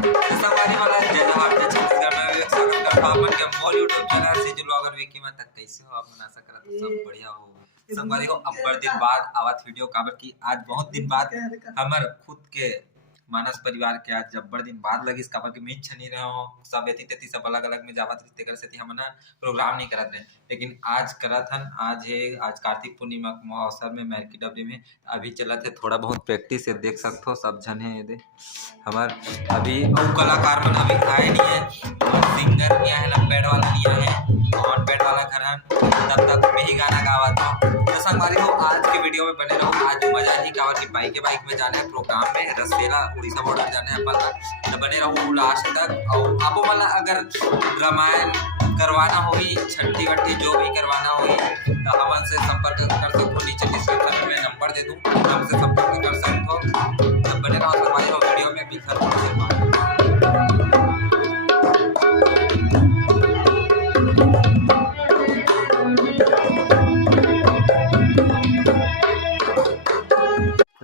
संगवारी वाला जय भारत छत्तीसगढ़ में एक स्वागत करता हूं अपन के मोर यूट्यूब चैनल से जो ब्लॉगर विकी में तक कैसे हो आप मन आशा करत हो सब बढ़िया हो। संगवारी को अब्बड़ दिन बाद आवत वीडियो काबर की आज बहुत दिन बाद हमर खुद के मानस परिवार के आज जब्बड़ दिन बाद लगिस काबर के मीच नहीं रहे हो सब एती तेती सब अलग अलग में जावत रही तेकर सेती हमन प्रोग्राम नहीं करत रहे लेकिन आज करत हन। आज कार्तिक पूर्णिमा के अवसर में मैरकी डबरी में अभी चलत है थोड़ा बहुत प्रैक्टिस है देख सकते हो सब जन है ये हमार अभी और कलाकार मन अभी आए नहीं है और सिंगर नहीं है ना पैड वाला नहीं है और पैड वाला घर हन तब तक मैं ही गाना गावत हूँ। तो संगवारी हो आज के वीडियो में बने रहो आज मजा ही कावर की बाइक में जाने प्रोग्राम में रसेला उड़ीसा बॉर्डर जाने अपन तो बने रहो लास्ट तक। और आपको वाला अगर रामायण करवाना होगी छठी वट्टी जो भी करवाना होगी तो हमन से संपर्क कर सकते हो नीचे डिस्क्रिप्शन में नंबर दे दूँ हमसे संपर्क कर सकते हो। तब बने रहो हमारे वीडियो में बिखर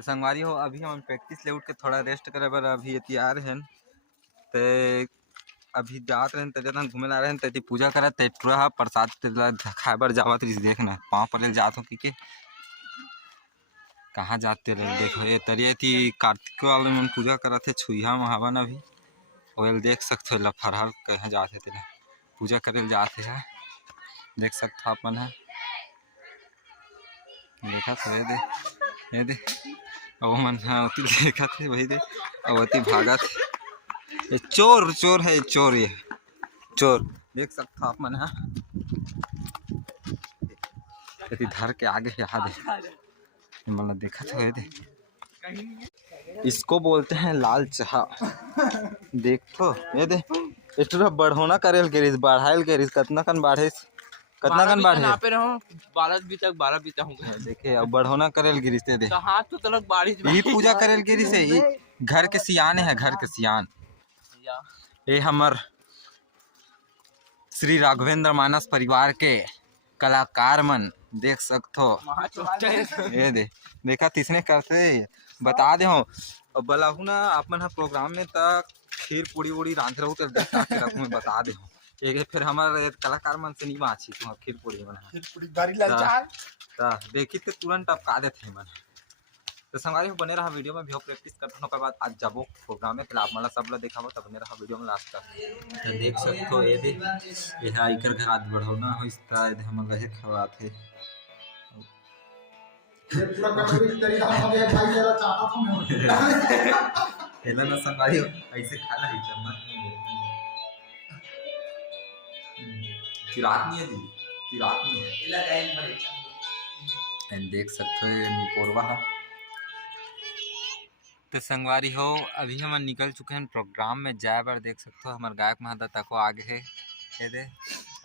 संगवारी हो अभी हम प्रैक्टिस ले उठ के थोड़ा रेस्ट करे बर अभी तैयार हैं ते अभी जात रहे तजन घूमे ला रहे ते पूजा करत ते पूरा प्रसाद खाए बर जावत रही देखना पाँव पड़े जात हो कि कहाँ जाते रहे देखो ये तरिए थी कार्तिक वाले मन पूजा करत थे छुईहा महावन अभी ओल देख सकते हो लफरहर कहाँ जाते तेरा पूजा करे जाते है देख सकते हो अपन है देखा तो ये दे और मन अति देखा थे वही दे और अति भागा थे ये चोर है चोर ये चोर देख सकते आप मन है धर के आगे यहाँ दे मतलब देखा था ये दे इसको बोलते हैं लाल चाह देखो ये दे इतना बढ़ोना करेल के रिस बढ़ाइल के रिस कितना कन बढ़े कितना कन बढ़े यहाँ पे रहूं 12 बीता हूँ देखे अब बढ़ोना करेल गिरी से दे हाथ तो तलक बारिश यही पूजा करेल गिरी से घर के सियान है घर के सियान ये हमर श्री राघवेंद्र मानस परिवार के कलाकार मन देख सकते हो ये देखा तीसरे करते बता दे हो बलाहू ना अपन प्रोग्राम में तक खीर पूड़ी उड़ी रांध रहू तो में बता दे हो एक फिर हमारे कलाकार मन से नहीं बाची तुम खीर पूड़ी देखी तो तुरंत अब का देते मन तो संगवारी बने रहा वीडियो में भी प्रैक्टिस करने के बाद आज जब प्रोग्राम में आप मतलब सब ला देखा तो बने रहा वीडियो में लास्ट तक तो देख सकते हो ये दे यह आइकर घर आज बढ़ोना हो इसका हम लहे खवाते एला ना संगवारी ऐसे खाला ही चम्मच तिरात नहीं है दी तिरात नहीं है एंड देख सकते हो ये निपोरवा है। तो संगवारी हो अभी हम निकल चुके हैं प्रोग्राम में जाए बार देख सकते हो हमारे गायक महादा तक आगे है ये दे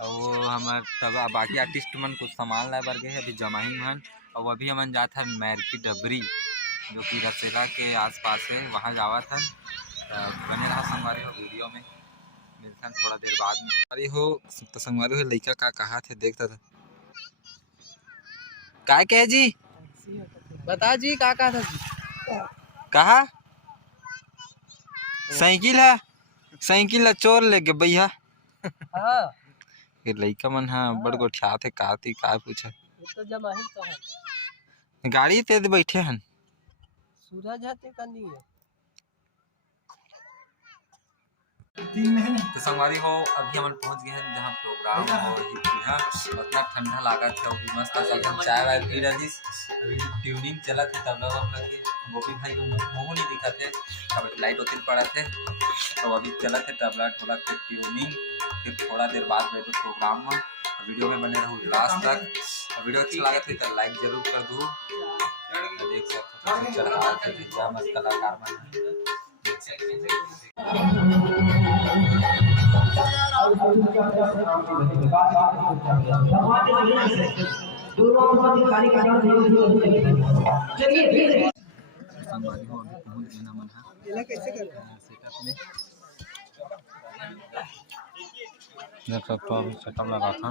और हमारे तब बाकी आर्टिस्ट मन कुछ सामान लाए बर गए अभी जमाही मन और अभी हम जाता है मैरकी डबरी जो कि रसेला के आसपास है वहाँ जावा था। बने रहा संगवारी हो वीडियो में मिलता है थोड़ा देर बाद में। अरे हो तो संगवारी हो लड़का का कहा थे देखता था काय कहे जी बता जी का था जी कहा साइकिल है चोर लेके भैया ये लड़का मन हाँ बड़ गोठिया थे का पूछा तो जमाही तो है गाड़ी ते बैठे हन सूरज है का नहीं है तो संगवारी हो अभी हम पहुंच गए हैं जहाँ प्रोग्राम हो रही उतना ठंडा लगा था अभी मस्त चाय वाय पी रही अभी ट्यूनिंग चला थे तबला वबला के गोपी भाई को मुँह नहीं दिखा थे तब लाइट होती पड़ा थे तो अभी चला थे तबला ढोलक के ट्यूनिंग फिर थोड़ा देर बाद गए तो प्रोग्राम में वीडियो में बने रहूँ लास्ट तक। वीडियो अच्छा लगा थे तो लाइक जरूर कर दूँ देख सकते हो मस्त कलाकार बना देख सकते हो सेटअप लगा था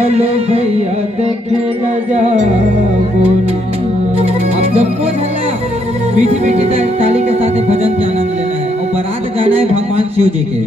चलो भैया देखे न जाओ ना। आप सबको झला मीठी मीठी ताली के साथ भजन के आनंद लेना है और बारात जाना है भगवान शिव जी के।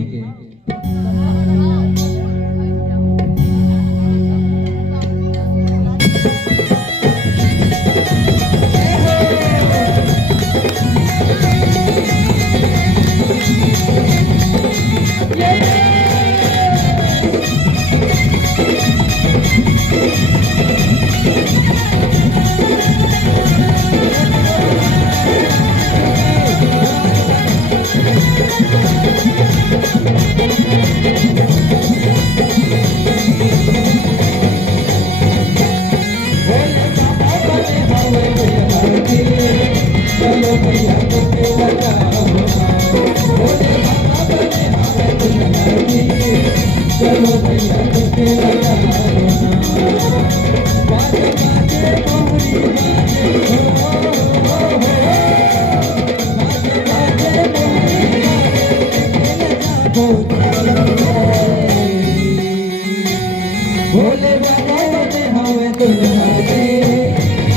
भोले बाबा ने हमें दुल्हा दे,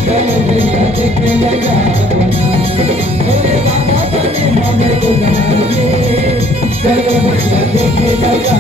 चलो भैया देखे लगा बना। भोले बाबा ने हमें दुल्हा दे, चलो भैया देखे लगा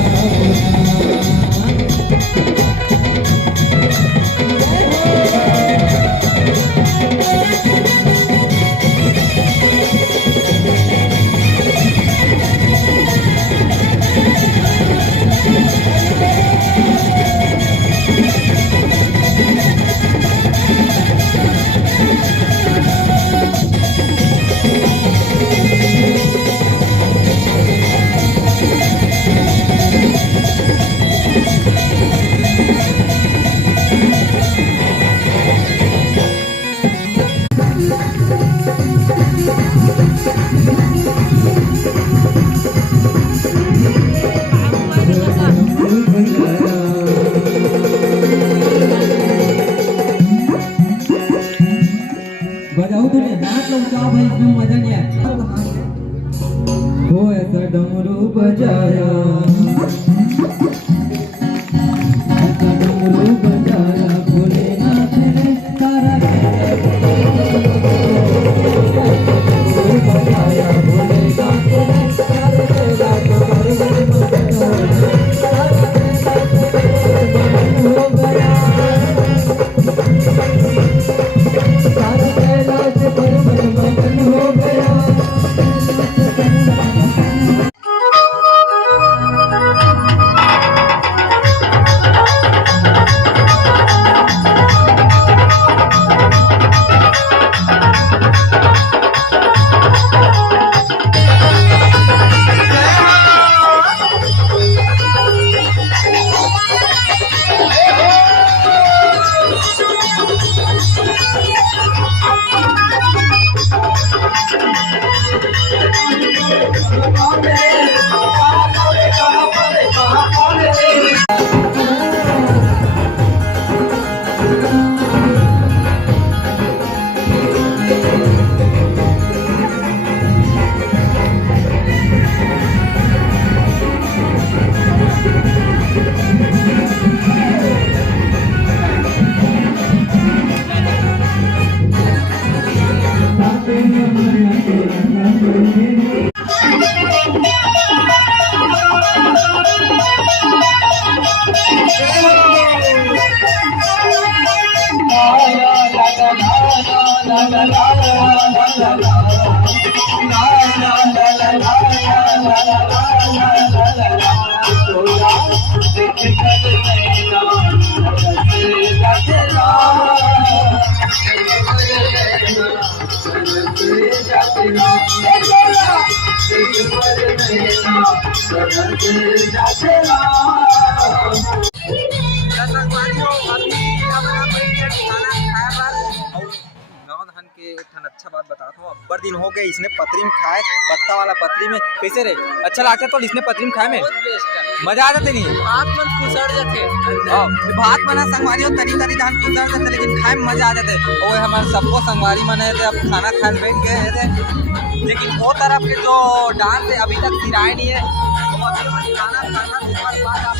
बजाओ तो नहीं, हाथ लोग जाओ भाई, इसमें मजा नहीं आता। हो ऐसा डमरू बजाया, ऐसा डमरू बजाया भोलेनाथ ने सारा बजाया भोलेनाथ ने सारे रात भर हो गया। अच्छा बात बताता हूँ, अब्बर दिन हो गए इसने पतरी में खाए, पत्ता वाला पतरी में कैसे रे अच्छा लगता तो इसने पतरी में खाए में मजा आ जाते नहीं हाथ मन कुसर जाते भात बना संगवारी हो तरी तरी धान कुसर जाते लेकिन खाए में मजा आ जाते। और हमारे सबको संगवारी मन है अब खाना खाने बैठ गए थे लेकिन वो तरफ के जो डांस है अभी तक सिराए नहीं है। तो अभी खाना खाना बाद आप